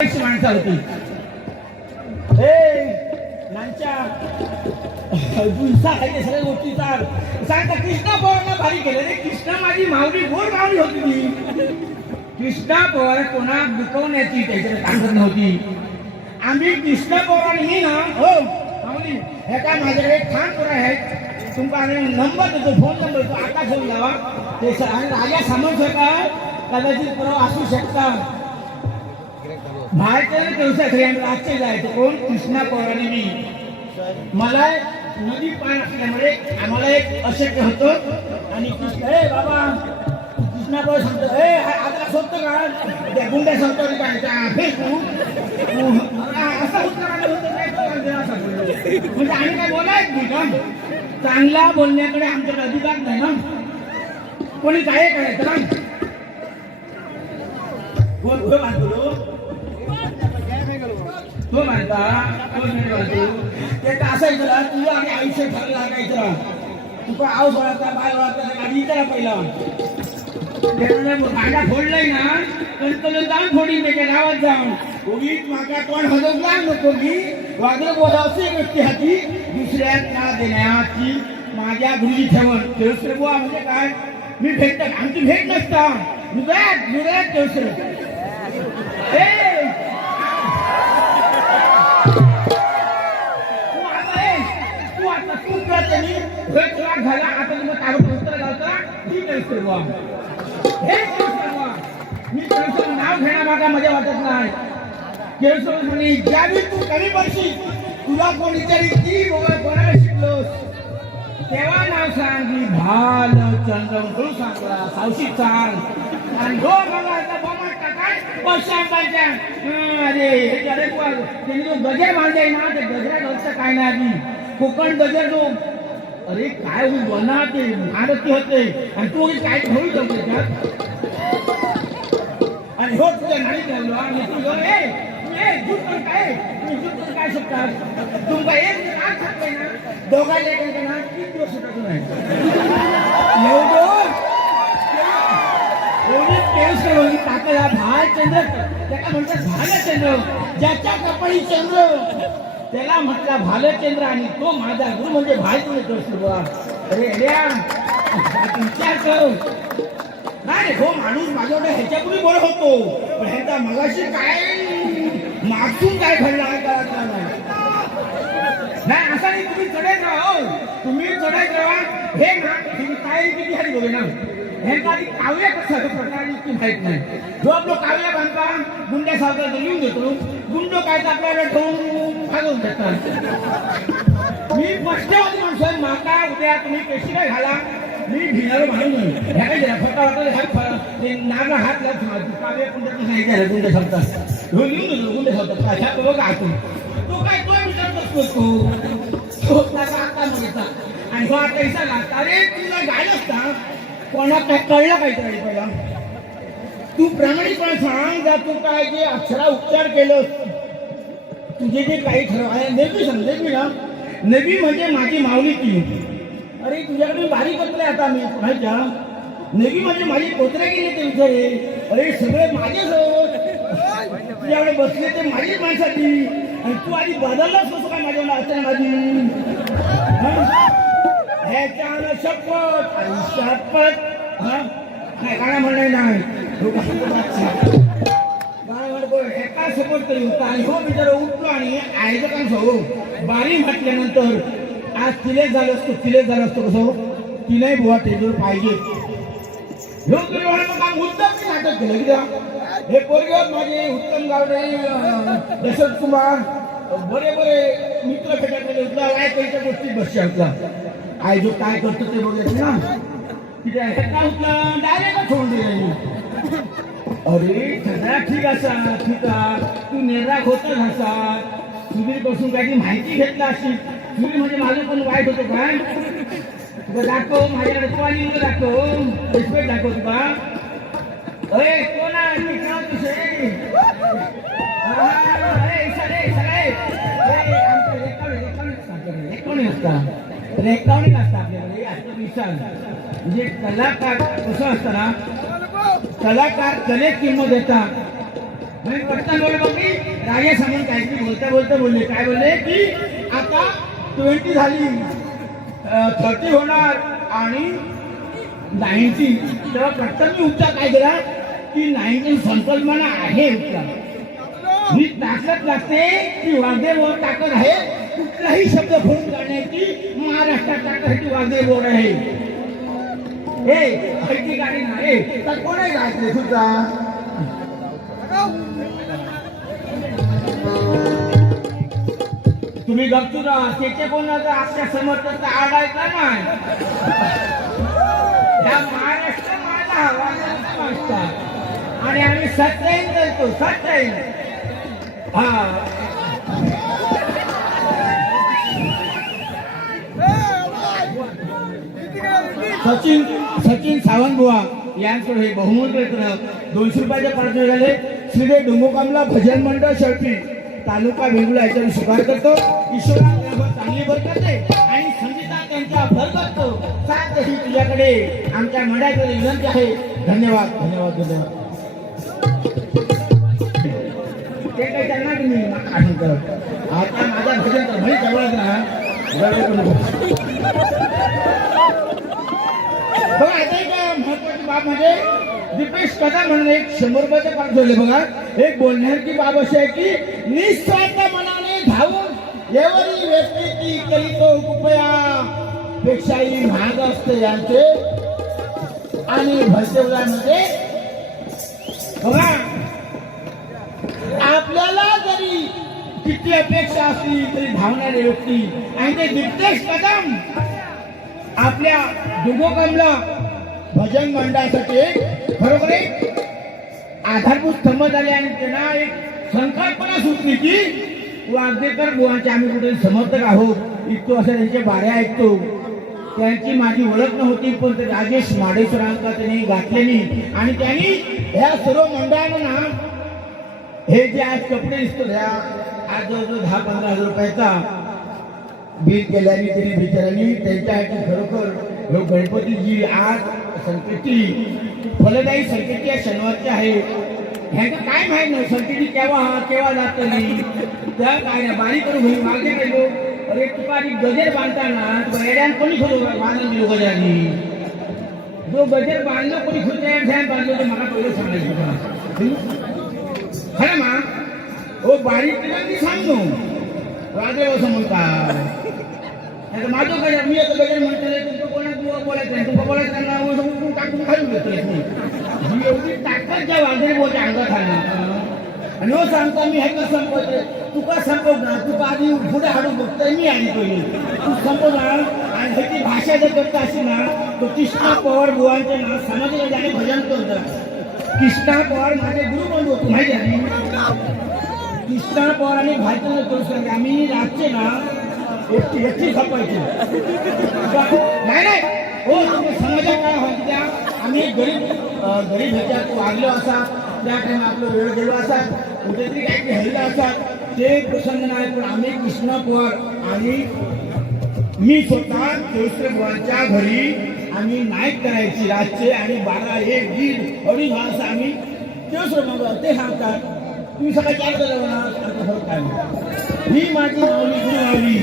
माणसा होती सगळ्या गोष्टी सांगता कृष्णा पवारांना भारी केलं रे. कृष्णा माझी माऊली गोड माऊली होती ती. कृष्णा पवार कोणा दुखवण्याची त्याच्याकडे ताकद नव्हती. आम्ही कृष्णा पवारांनी ना हो माऊली हे काय माझ्याकडे छान पोरं आहेत तुमका नंबर देतो फोन नंबर देतो आता फोन लावा ते आणि राजा सामंत का कदाचित परवा असू शकता. बाहेरच्या दिवसाकडे आजचे जायचं कोण कृष्णा पवारांनी मी मला नदी पान असल्यामुळे आम्हाला एक अशक्य होतं आणि कृष्ण बाबा कृष्णा पवार सांगतो आता सोडतो का त्या गुंड्या सांगतो असं म्हणजे आम्ही काय बोलायच नाही का. चांगला बोलण्याकडे आमच्याकडे अधिकार नाही ना. कोणी काय करायचं ना तो म्हणता ते असायचं ना तुला आणि आयुष्य ठरलं लागायचं तुका आव बळाचा बाय बळाचा गाडी करा पहिला गाड्या फोडलाय ना तर जाऊन फोडीन त्याच्या गावात जाऊन उगीच मागा कोण हजवला नको की वागलं बोलावं एक व्यक्ती हाती दुसऱ्या देण्याची माझ्या गुरुजी ठेवण देवश्री बुवा म्हणजे काय मी भेटत आमची भेट नसता हृदयात हृदयात देवश्री झाला आता तुम्ही कागदपत्र घालता ठीक आहे मी नाव घेण्यामागा मजा वाटत नाही. केळसोनी ज्यावेळी तू कमी पडशील तुला कोण विचारी ती कोणाला शिकलोस तेव्हा नाव सांग की भाल चंद्र सांगला सावशी सांग आणि दो बघायचा बोमाटा काय पश्चांतांच्या अरे अरे त्यांनी जो गजर बांधले ना ते गजरात काय नाही आधी कोकण गजर जो अरे काय वना ते भारती होते आणि तू काय होऊ शकतो त्यात आणि हो तुझ्या नाडी चाललो आणि तू काय शकतात तुमका एक आज सांगतोय ना दोघांना एकमेकांना 3 दिवस सुटत नाही एवढी टेस्ट होती ताकद भालचंद्र त्याला म्हणतात भालचंद्र ज्याच्या कपाळी चंद्र त्याला म्हटला भालचंद्र आणि तो माझा गुरु म्हणजे भालचंद्र. अरे विचार कर नाही हो माणूस माझ्याकडे ह्याच्यापूर्वी बरं होतो पण ह्याचा मगाशी काय मागून काय घडला कळत नाही असा नाही. तुम्ही चढत राहा तुम्ही चढत राहा हे ना काय किती हाती बोले ना हे काही काव्य कसं प्रकारची माहित नाही. जो आपलं काव्य बांधता गुंड्यासारखं लिहून देतो गुंड काय तर आपल्याला ठेवून भागवून देतात. मी स्पष्टवादी माणसं माका उद्या तुम्ही पेशी काय घाला मी भिणार म्हणून ह्या काय फटा वाटत नागला हात काव्य गुंड्याचं सांगितलं गुंड सांगतात हो लिहून देतो गुंड सांगतात ह्या बघा हातून तो काय तो विचारत असतो तो आता बघितला आणि हो आता इसा लागता अरे तुला गायला असता कोणा काय कळलं काहीतरी पहिला तू प्रामाणिकपणे सांग जा तू काय जे अक्षरा उच्चार केलं तुझे जे काही ठरव आहे नेबी समजेल मी ना नेबी म्हणजे माझी माऊली ती. अरे तुझ्याकडे भारी पत्र आता मी माहिती नेबी म्हणजे माझे पोत्रे गेले ते इथे अरे सगळे माझेच तुझ्याकडे बसले ते माझीच माणसाची आणि तू आधी बदललाच कसं काय माझ्या असं माझी ह्याच्यानं शपथ आणि शपथ नाही गाणं म्हणणार नाही गाणं म्हणतो एका सपोर्ट करी होता आणि हो मी जरा उठलो आणि आयोजकांसह हो बारी म्हटल्यानंतर आज तिलेच झालं असतो कसं तिलाही बुवा टेजवर पाहिजे मुद्दाम मी नाटक केलं की हे पोरगे माझे उत्तम गावडे यशवंत कुमार बरे बरे मित्र भेटले उठला काय गोष्टी बसच्या होता आई जो काय करतो ते बघायचं ना तिथे डायरेक्ट सोडून दिले. अरे सगळ्या ठीक असा ठीक तू निर्राग होतच असा सुधीर पासून काही माहिती घेतला अशी सुधीर म्हणजे माझं पण वाईट होतं काय तुला दाखव माझ्याकडे तू आणि मुलं दाखव रिस्पेक्ट दाखव तुका अरे कोण रेकॉर्डिंग असतं आपल्याकडे म्हणजे कलाकार कसं असतं ना कलाकार कलेत किंमत देतात आणि पटकन बोलले बघी राजे सामंत काहीतरी बोलता बोलले काय बोलले की आता 20 झाली 30 होणार आणि 19 तेव्हा पटकन मी उपचार काय केला की 19 संकल्पना आहे उपचार ही ताकद लागते की वाघदेव ताकद आहे कुठलाही शब्द फोडून काढण्याची महाराष्ट्रात ताकद वाघदेव आहे हे ठिकाणी नाही तर कोणी गायचे सुद्धा तुम्ही गपचू ना त्याचे कोणाचा आजच्या समर्थाचा आडायचा नाही ह्या महाराष्ट्र माझा हवा आणि आम्ही सत्याईन करतो सत्याईन हा सचिन सावंत बुवा यांकडे हे बहुमूल्य 200 रुपयाच्या पार्टी झाले श्री डोंगोकामला भजन मंडळ शर्फी तालुका वेंगुर्ला याच्यावर स्वीकार करतो ईश्वरा चांगली भर करते आणि संगीता त्यांच्या भर करतो साथ ही तुझ्याकडे आमच्या मंडळाकडे विनंती आहे धन्यवाद धन्यवाद धन्यवाद ते काही त्यांना तुम्ही आठवण करत आता माझा भजन तर भाई जवळच राहा बघा आता एक महत्वाची बाब म्हणजे दीपेश कदा म्हणून एक 100 रुपयाचे पाठ ठेवले बघा एक बोलण्याची बाब अशी आहे की निस्वार्थ मनाने धावून एवढी व्यक्ती की केली तो कृपया पेक्षाही महाग असते यांचे आणि भरते उदाहरणामध्ये बघा आपल्याला जरी किती अपेक्षा असली तरी धावणारे व्यक्ती आणि ते दीपेश कदम आपल्या डोंगोकामला भजन मंडळासाठी खरोखर एक आधारभूत स्तंभ झाले आणि त्यांना एक संकल्पना सुचली की वागदेकर बुवांचे आम्ही कुठे समर्थक आहोत इतको असं त्यांचे बारे ऐकतो त्यांची माझी ओळख नव्हती पण ते राजेश माडेश्वरांका त्यांनी घातलेली आणि त्यांनी ह्या सर्व मंडळांना हे जे आज कपडे दिसतो ह्या आज जवळजवळ 10-15 हजार रुपयाचा बिल केल्याने त्यांनी बिचारांनी त्यांच्यासाठी खरोखर गणपतीजी आज संकटी फलदायी संकटी या शनिवारची आहे ह्यांना काय माहित नाही संकटी केव्हा जात नाही त्या काय नाही बारीक करून घेऊन मागे गेलो अरे तुका आधी गजेर बांधताना येड्यान कोणी खोलो बांधून दिलो गजानी जो गजेर बांधलो कोणी खुर्च्या ध्यान बांधलो ते मला पहिलं सांगायचं खरं मा हो बारीक केला मी सांगतो वाजव असं म्हणतात माझं गजर मी आता गजर म्हणतोय तुमचं कोणाच बोलायचं नाही तुमचं बोलायचं त्यांना टाकून खाऊन घेतोय मी एवढी ताकद ज्या वाजरी बोलच्या अंगात आली आणि हो सांगता मी हे कसं संपवतोय तुका संपव ना तुका आधी पुढे हाडू बघतोय मी आली पहिली तू संपवणार आणि ह्याची भाषा जर करता अशी ना तो कृष्णा पवार बुवांचे ना समाजाला जाणे भजन करतात कृष्णा पवार माझे गुरु बंधू होतो माहिती आहे कृष्णा पवार आणि भारतीय करू आम्ही रातचे ना एकटी झपायची नाही नाही हो तुम्ही समाजात काय व्हायचं त्या आम्ही गरीब ह्याच्यात वागलो असा त्या टाइम आपलं वेळ गेलो असा कुठेतरी काही हल्ला असा ते प्रसंग नाही पण आम्ही कृष्णा पवार आणि मी स्वतः केशर बुवांच्या घरी आम्ही नाईट करायची रातचे आणि 12, 1, 1:30, 2:30 असं आम्ही केशर बुवा ते सांगतात तुम्ही सगळं काय केलं काय ही माझी माऊली गुरु माऊली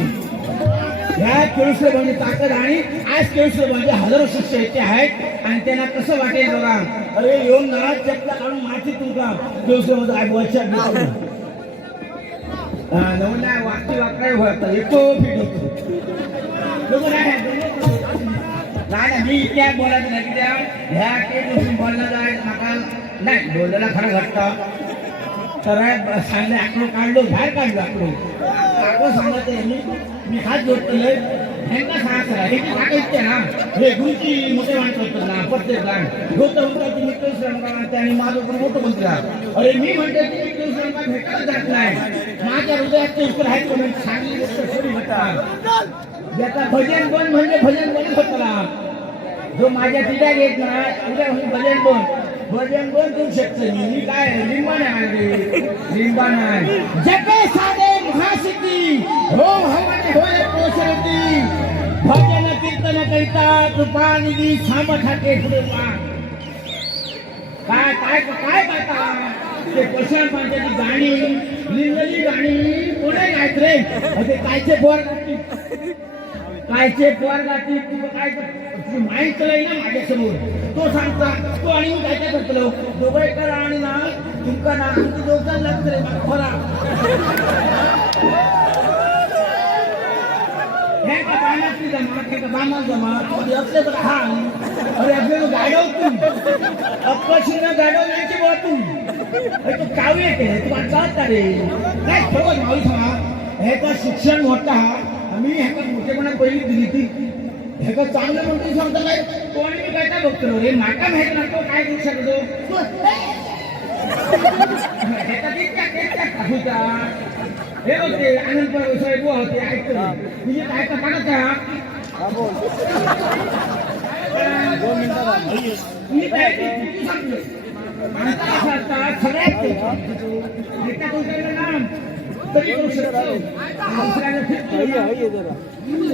ह्या केळुसले ताकद आणि आज केळुसले म्हणजे हजारो शिष्य इथे आहेत आणि त्यांना कसं वाटेल बघा अरे येऊन ना चपला काढून माती तुमका केळुसले मध्ये आई बोलच्या नवना वाक्य वाकडाय होता येतो नाही मी इतिहास बोलायचं नाही त्या ह्या केळुसले बोलला जाय नका नाही बोललेला खरं घट्ट तर सांगले आकडो काढलो बाहेर काढलो आकडो सांगत मी हात जोडतोय ह्यांना सांगायचं हे की सांगायचे ना हे गुरुची मोठे माणसं होतं ना प्रत्येक जण होतं होतं तुम्ही केळुसले आणि माझं पण मोठं मंत्री अरे मी म्हणते की मी केळुसले भेटायला जात नाही माझ्या हृदयात ते उत्तर आहेत पण सांगली गोष्ट सोडी भेटतात ज्याचा भजन बंद म्हणजे भजन बंद होतं जो माझ्या तिला घेत ना उद्या भजन बंद करू शकतो मी काय लिंबा नाही लिंबा नाही जगे साधे महासिद्धी हो हवाने होय पोचरती भजन कीर्तन करिता कृपा निधी साम ठाके पुढे काय काय काय करता ते पशाण माणसाची गाणी लिंगली गाणी कोणी गायत रे ते कायचे पोर गाती कायचे पोर गाती तू काय तुझी माहीत चलाय ना माझ्यासमोर तो सांगता तो आणि मी काय काय करतलो दोघे करा आणि ना तुमका ना आमची दोघांना लागत रे मला खरा हे का बाणाची जमात हे का बाणा जमात असले तर हा अरे आपल्याला गाडव तू अपशिना गाडव यायची बा तू तू काव्य केलं तू चालता रे काय ठेवत माऊली सांगा हे का शिक्षण मोठा मी ह्याका मोठेपणा पहिली दिली ती ह्याका चांगलं म्हणतो सांगता काय कोणी मी काय काय बघतो रे नाका माहित ना तो काय करू शकतो ह्याका काकूचा हे होते आनंद साहेब होते ऐकतो म्हणजे काय का पाहत मी काय सांगतो सगळ्यात तरी करू शकतो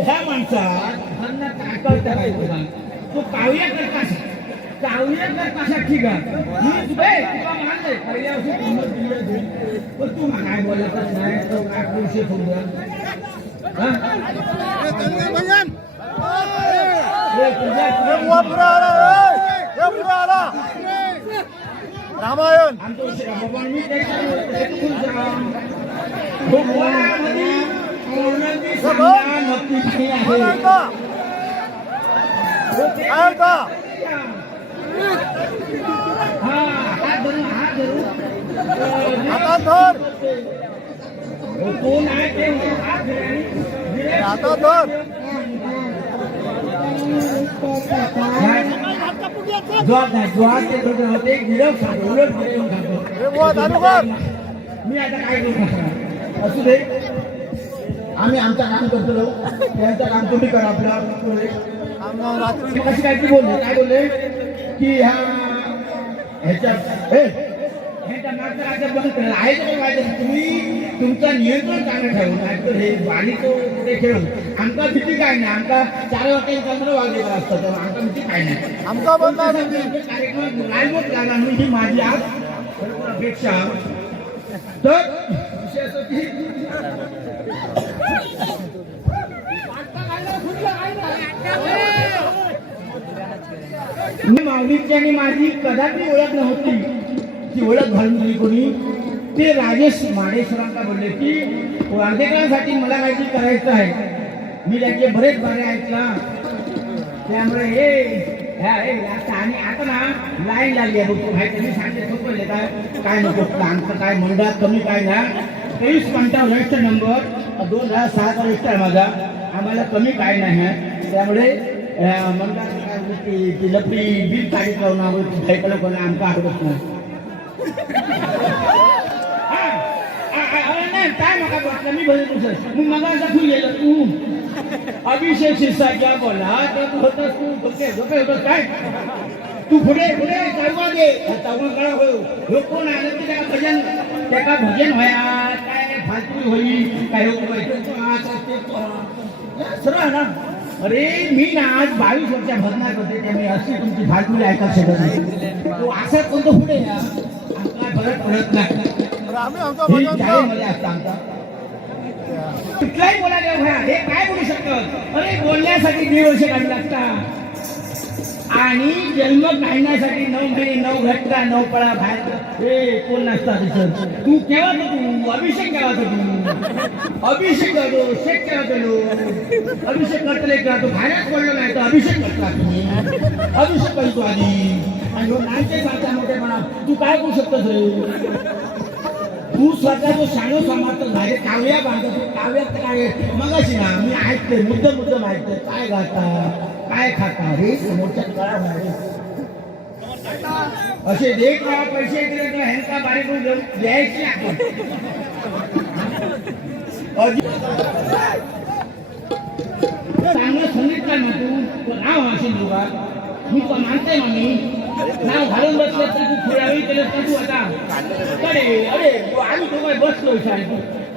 ह्या माणसात कळता काय तो काव्य करता ठीक आहे पहिल्या वर्षी पण तू काय बोलतच नाही तो काय विषय रामायण आमचा विषय बाबा मी कोण आहे ते आता धर जॉब ते होते गिरफ खातो उलट खातो मी आता काय करू असू दे आम्ही आमचं काम करतो त्यांचं काम तुम्ही करा आपलं कशी काय बोलले काय बोलले की ह्याच्या नाटकाचं बंद केलं आहे तर काय तुम्ही तुमचं नियंत्रण चांगलं ठेवून नाहीतर हे बाली तो ते खेळून आमका भीती काय नाही आमका 4 वाटेल चांगलं वाजलेलं असतं तर आमका भीती काय नाही आमका बंद कार्यक्रम राजवत लागला मी ही माझी आज अपेक्षा तर विषय असं की मी माऊलीची आणि माझी कदापि ओळख नव्हती ती ओळख घालून दिली कोणी ते राजेश माडेश्वरांना बोलले की वार्धेकरांसाठी मला काहीतरी करायचं आहे मी त्याचे बरेच गाणे ऐकला त्यामुळे हे आणि आता ना लाईन लागली आहे बघतो माहिती मी सांगते सोपले काय नको आमचं काय मंडळात कमी काय ना 23 रजिस्टर नंबर 2006 रजिस्टर आहे माझा आम्हाला कमी काय नाही आहे त्यामुळे मंडळात ती लपडी बिल काढीत लावून लोकांना आमका आवडत नाही काय मका वाटलं मी बोलतो सर मग मला असं तू गेलं तू अभिषेक शिरसाट बोला तर तू होतस तू डोके होतस काय तू पुढे चालवा दे चालवा करा हो कोण आलं की त्याका भजन व्हाया काय फालतू होई काय सर्व ना अरे मी ना आज 22 वर्षा भजनात होते त्यामुळे अशी तुमची फालतू ऐका शकत नाही तो असं कोणतं पुढे ना काय फरक पडत नाही कुठलाही बोलायला भया हे काय बोलू शकत अरे बोलण्यासाठी 2 वर्ष काढी लागतात आणि जन्म काढण्यासाठी 9 महिने 9 घटका 9 पळा बाहेर हे कोण नसता तिथं तू केव्हा तू अभिषेक केव्हा तू अभिषेक करतो शेक केव्हा केलो अभिषेक करतले का तू बाहेरच पडलो नाही तर अभिषेक करता तुम्ही अभिषेक करतो आधी आणि नाहीचे साचा मोठेपणा तू काय करू शकतोस रे तू स्वतः जो शाणो समाज झाले काव्या बांधतो काव्यात काय मगाशी ना मी ऐकते मुद्दम ऐकते काय गाता काय खाता हे समोरच्या कळा असे देख ना पैसे दिले तर ह्यांचा बारीक द्यायची आपण चांगलं सांगितलं ना तू नाव असेल तुला मी तो मानते ना मी नाव घालून बसलं तर तू थोड्या वेळी केलं तर तू आता अरे आम्ही तुम्हाला बसलो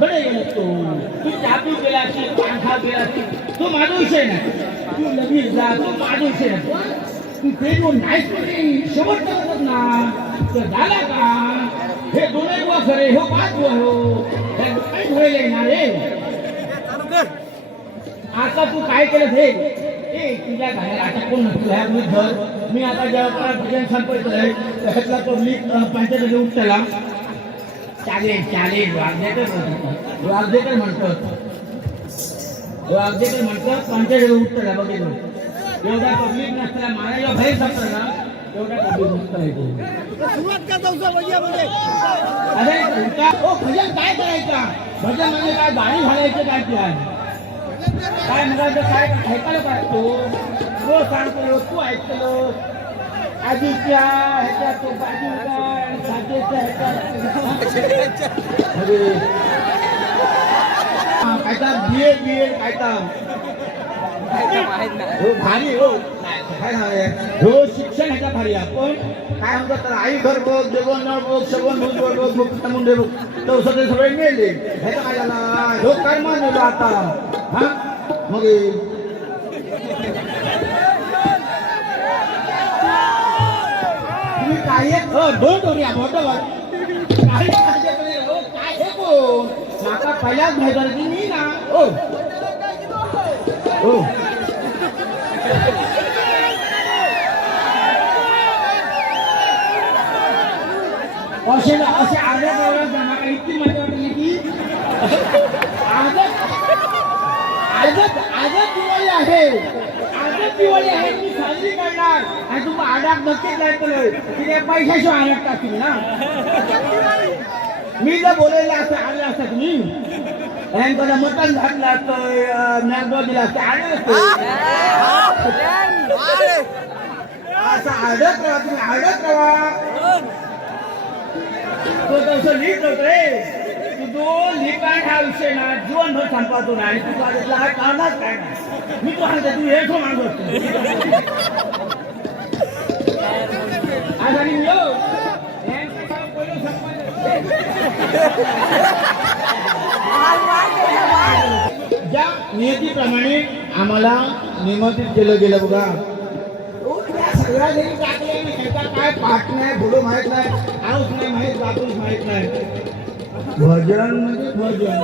कडे गेलो तू चापू केला असेल पांखा केला असेल तो माझा विषय नाही तू लगेच जा तो माझा विषय नाही तू ते जो नाही शेवट करत ना तर झाला का हे दोन्ही बुवा खरे हो पाच बुवा हो हे काही धुळे येणार रे आता तू काय केलं हे ए तुझ्या घराला आता कोण नसतो ह्या मी घर मी आता जेव्हा भजन संपवतोय त्यातला तो मी पंचायत उठला चालेल चालेल वागदेकर म्हणतात पंचायत उठला बघितलं एवढा पब्लिक नसताना मारायला बाहेर जातो ना एवढा पब्लिक नसता अरे हो भजन काय करायचं भजन म्हणजे काय गाणी घालायचं काय प्लॅन काय म्हणायचं काय ऐकायला पाहतो हो सांगतो तू ऐकतो आधीच्या ह्याच्या तो बाजूचा साजेच्या ह्याच्या काय तर बीएड काय तर हो भारी हो काय हो शिक्षण ह्याचा भारी आपण काय म्हणतात तर आई घर बघ जेवण बघ सगळं बघ बघ मुंडे बघ तो सगळे मिळले ह्याचा काय झाला हो काय मानलं आता हा मग तुम्ही काय डोंट वरी अबाउट काय हे कोण माका पहिल्याच माहिती झालं की मी ना ओ हो असे अर्ध्या प्रवास माका इतकी माहिती वाटली की आजच दिवाळी आहे मी साजरी करणार आणि तुम्ही आडाक नक्कीच नाही तिथे पैशाशिवाय आडाक टाकतील ना मी जर बोलायला असं आले असता तुम्ही कदा मटण घातलं असतं मॅगडो दिला असतं आले असते असं आडत राहा तुम्ही आडत राहा तो तसं लिहित होत रे तो लिहिकाय हा विषय ना जीवनभर संपवतो ना आणि तुझा हा काढणार काय ना मी तो सांगते तू हे मागवतो आज आणि ज्या नियतीप्रमाणे आम्हाला निमंत्रित केलं गेलं बघा सगळ्या जणी टाकले काय पाठ नाही बोलू माहित नाही आऊस नाही माहित बातूस माहित नाही भजन म्हणजे भजन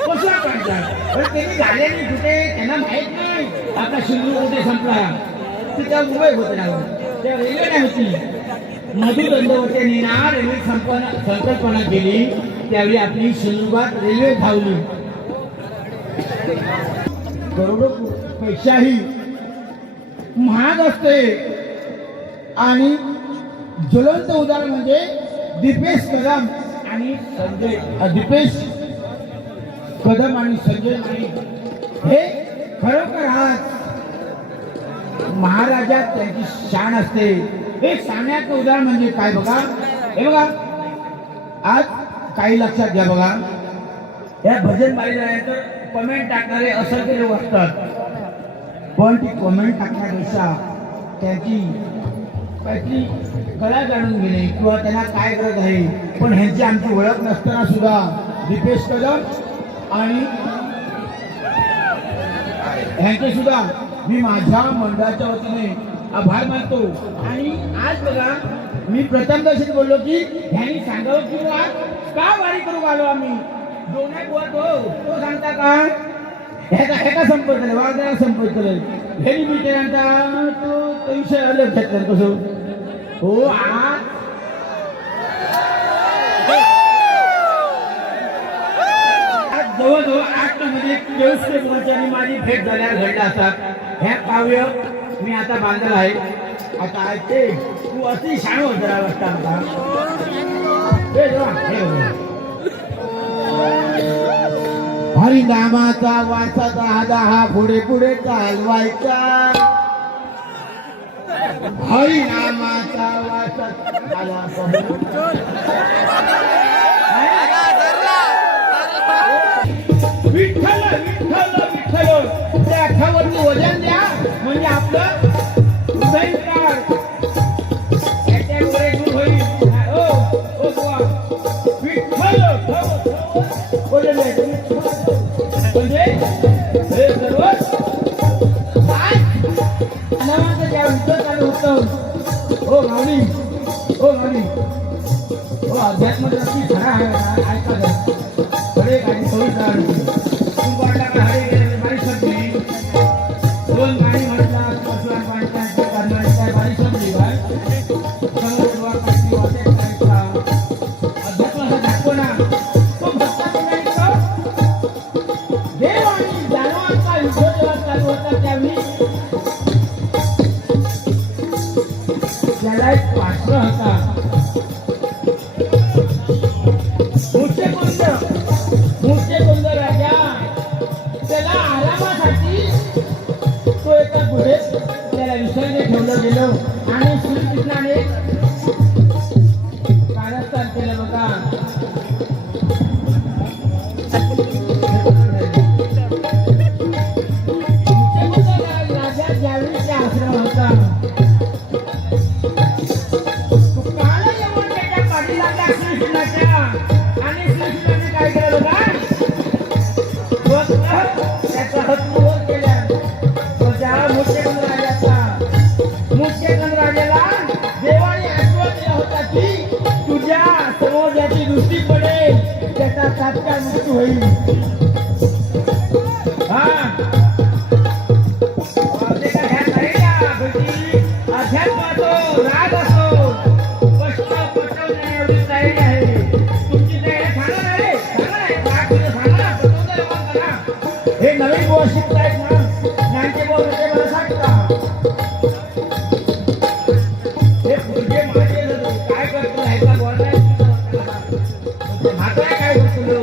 कसं काढतात त्यांनी झालेली कुठे त्यांना माहित नाही आपला शिंदू कुठे संपला तिथं मुंबई होते ना त्या रेल्वे नाही होती मधु दंडवतेने ना रेल्वे संकल्पना केली त्यावेळी आपली शिंदुबाद रेल्वे धावली करोडो पैशाही महाग असते आणि ज्वलंत उदाहरण म्हणजे दीपेश कदम आणि दीपेश कदम आणि संजय नाईक हे खरोखर आज महाराजात त्यांची शान असते हे सांगण्याचं उदाहरण म्हणजे काय बघा हे बघा आज काही लक्षात घ्या बघा या भजन बारीनंतर कमेंट टाकणारे असंख्य लोक असतात पण ती कमेंट टाकण्यापेक्षा त्यांची काहीतरी कला जाणून घेणे किंवा त्यांना काय गरज आहे पण ह्यांची आमची ओळख नसताना सुद्धा दीपेश कदम आणि ह्यांचे सुद्धा मी माझ्या मंडळाच्या वतीने आभार मानतो आणि आज बघा मी प्रथम दर्शक बोललो की ह्यांनी सांगावं की का वारी करू आलो आम्ही दोन्ही बोलत हो तो सांगता का ह्याचा संपर्क केला वारदारा संपर्क केलं ह्यांनी मी केल्यानंतर तो विषय अलग घेतला कसं हो आज जवळजवळ 8 मध्ये देवस्थानी माझी भेट झाल्यावर घडला असतात ह्या काव्य मी आता बांधलं आहे आता ऐकते तू अति शाण होत जरा वाटतं हरिनामाचा वाचा हा पुढे पुढे चालवायचा हरिनामाचा वाचा विठ्ठल विठ्ठल विठ्ठल त्या आठावरती वजन द्या म्हणजे आपलं हृदय विठ्ठल वजन म्हणजे हे सर्व नावाचं त्या विठ्ठल चालू होतं हो गावणी हो अध्यात्म काही होईल तुमच्या हरे बाई सगळी दोन गाणी म्हणतात पशुवान पाणतात ते करणारी काय बाई सगळी बाय समोर काही वाटे करायचा अध्यात्म असं दाखव ना तो भक्ता मंडळीचा देव आणि दानवांचा युद्ध जेव्हा चालू होता त्यावेळी त्याला एक पात्र होता मूर्छेकुंद राजा त्याला आरामासाठी तो एका गुहेत त्याला विसर्ग ठेवलं गेलं आणि श्रीकृष्णाने कारस्थान केलं बघा राजा ज्यावेळी त्या आश्रम होता श्रीकृष्णाच्या आणि श्रीकृष्णाने काय केलं बघा त्याचा हक्क वर केला त्या मूर्छेकुंद राजाला देवाने आशीर्वाद दिला होता की तुझ्या समोर ज्याची दृष्टी पडेल त्याचा तात्काळ मृत्यू होईल अध्यात्माचो राग असो हे नवीन बोल शिकतायत ना ज्ञानचे बोल होते मला सांगता हे पुढचे माझे काय करतो ह्याचा बोलताय म्हातारा काय करतो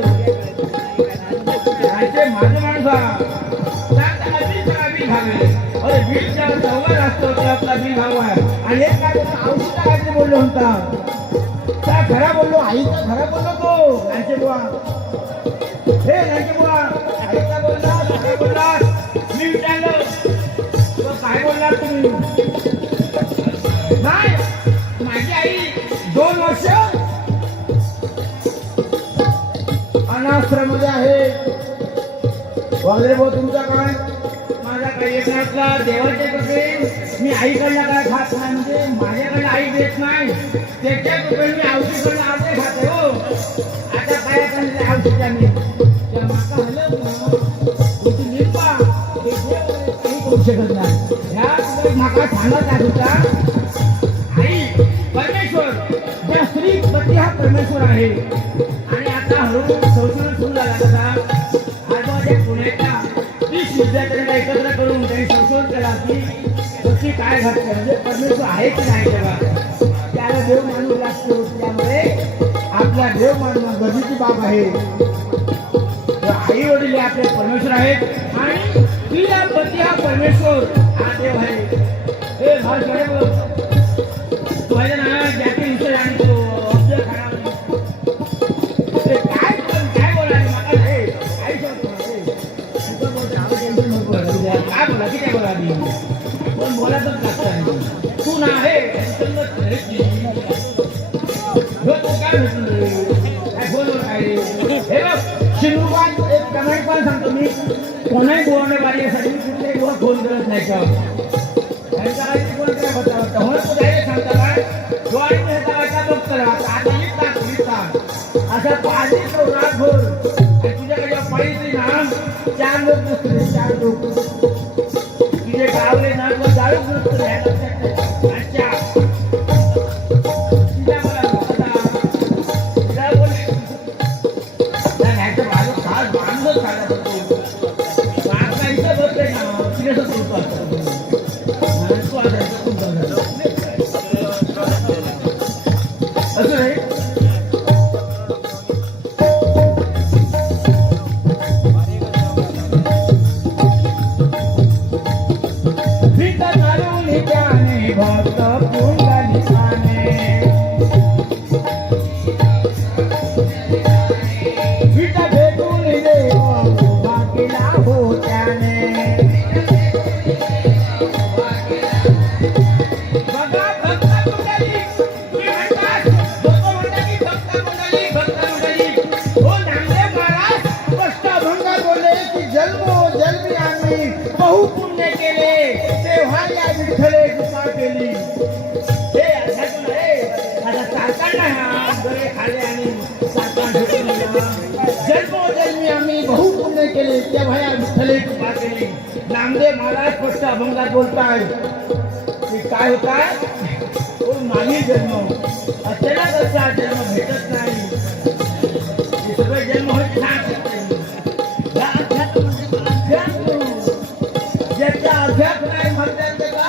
ज्ञानचे माझे माणसा सांगताना बील घावे अरे बील जेव्हा चौघर असतो तेव्हा आपला बील घावा आणि एक काय करतो औषध काय बोललो होता त्या खरा बोललो आईचा खरा बोललो तो ज्ञानचे बुवा हे ज्ञानचे बुवा आईचा बोलला काय बोलला मी विचारलं काय बोलला तुम्ही नाही माझी आई 2 वर्ष अनाश्रम मध्ये आहे वगैरे भाऊ तुमचा काय माझा काही एक नसला देवाचे कसे मी आईकडला काय खात नाही म्हणजे माझ्याकडे आई देत नाही त्याच्या कृपेने मी औषधकडे अर्धे खाते हो आता काय करणार औषधाने त्या माका हलत ना निर्पा काही करू शकत नाही ह्या माका सांगत आहे तुझा आई परमेश्वर ज्या स्त्री पती हा परमेश्वर आहे आणि आता हळूहळू संशोधन सुरू झाला कसा आज माझ्या पुण्याच्या 30 विद्यार्थ्यांना एकत्र करून त्यांनी संशोधन केला की पती काय घडते म्हणजे परमेश्वर आहे की नाही तेव्हा त्याला देव मानू लागतो त्यामुळे आपला देव मानणं गरजेची बाब आहे आई वडील आपले परमेश्वर आहेत आणि तिला पती हा परमेश्वर हा देव आहे हे भार कडे बोल तू आहे ना ज्याचे विषय आणि तो अब्दुल खराब काय बोला मला हे आई काय बोला की काय बोला पण बोलातच लागतं तू ना आहे शिवबान एक कमेंट पण सांगतो मी कोणाही बोलणे बारीसाठी कुठल्याही गोष्ट फोन करत नाही का कोण काय होता म्हणून तू डायरेक्ट सांगता काय डोळ्याने हेता बघतो आता लिहितात असा पाणी तो रातभर आणि तुझ्याकडे पाहिजे ना 4 लोक नसते 4 लोक तुझे गावले ना मग जाळूच नसतो ह्या लक्षात अच्छा जन्मोजन्मी आम्ही बहु पुण्य केले तेव्हा या विठ्ठले कृपा केली. नामदेव महाराज स्पष्ट अभंगात बोलताय की काय होताय तो मानवी जन्म अचानक असा जन्म भेटत नाही. हे सगळे जन्म होत ज्याचा अध्यात्म नाही म्हणतात ते का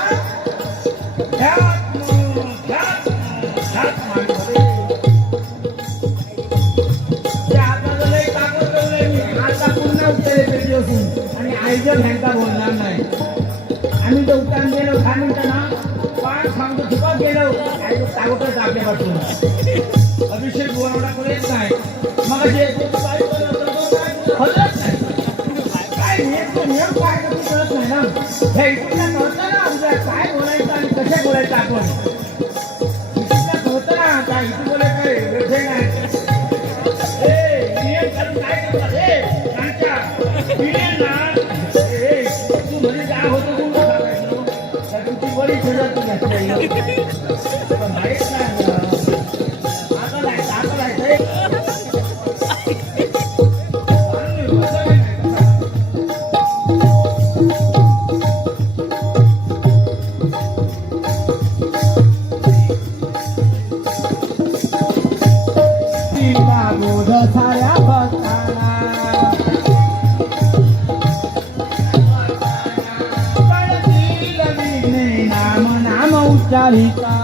आणि आईच्या भॅंका बोलणार नाही. आम्ही तर उतार गेलो काय म्हणतो ना पाच सांगतो ठिकाण गेलो आई तावतच आपल्यापासून अभिषेक बोलावला कोणीच नाही. मग जे हलत नाही काय नियम काय कळत नाही ना. हे इतक्या कळतं ना उद्या काय बोलायचं आणि कसे बोलायचं आपण इतक्या कळतं ना काय इथे बोलाय काय वेळ नाही. नियम करून काय करतात हे नाच्या ना तू म्हणजे काय होतं तू सांगायचं तर तुझी बरी सजा तू घातली माहीत नाही आता जायचं आता जायचं बोध साऱ्या भक्ताना नाम नाम उच्चारिता